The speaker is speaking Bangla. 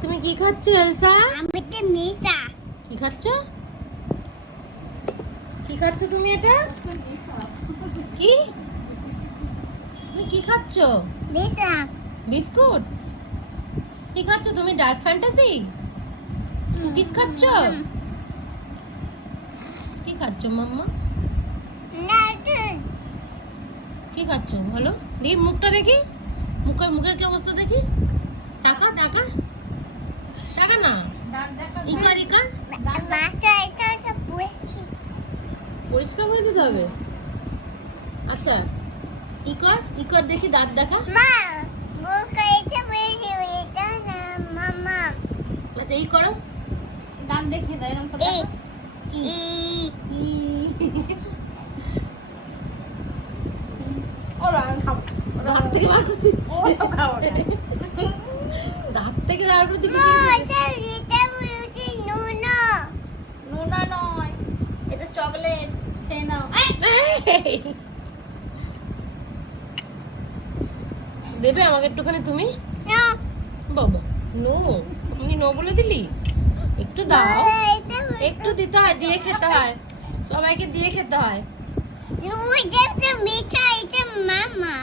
তুমি কি খাচ্ছ এলসা? আমি তো মিঠা। কি খাচ্ছ? কি খাচ্ছ তুমি এটা? কি? তুমি কি খাচ্ছ? মিঠা। বিস্কুট? কি খাচ্ছ তুমি? Dark fantasy? কুকিজ খাচ্ছ? কি খাচ্ছ মাম্মা? না কি খাচ্ছ বলো? দেখি মুখটা দেখি, মুখের কি অবস্থা দেখি। টাকা টাকা টাকা না, ইকার ইকার মাছটা এটা সব পরিষ্কার করে দিতে হবে। আচ্ছা ইকার ইকার দেখি, দাঁত দেখা। মা মুখ এটা বেশি এটা না মামা। আচ্ছা এই করো, দাঁত দেখিয়ে দাও এরকম করে। ই ই ওরা আমি খাবো। দাঁত থেকে বার করে দিচ্ছে। ও সব খাবো না। দাঁত থেকে বার করে দিচ্ছে। মা এটা এটা বলছি নুনা। নোনা নয়, এটা চকলেট। খেয়ে নাও। দেবে আমাকে একটুখানি তুমি? না বাবা নো, তুমি নো বলে দিলি। একটু দাও, এটা একটু দিতে হয়, দিয়ে খেতে হয়, সবাইকে দিয়ে খেতে হয়। তুই যেটা মিঠা এটা মামা।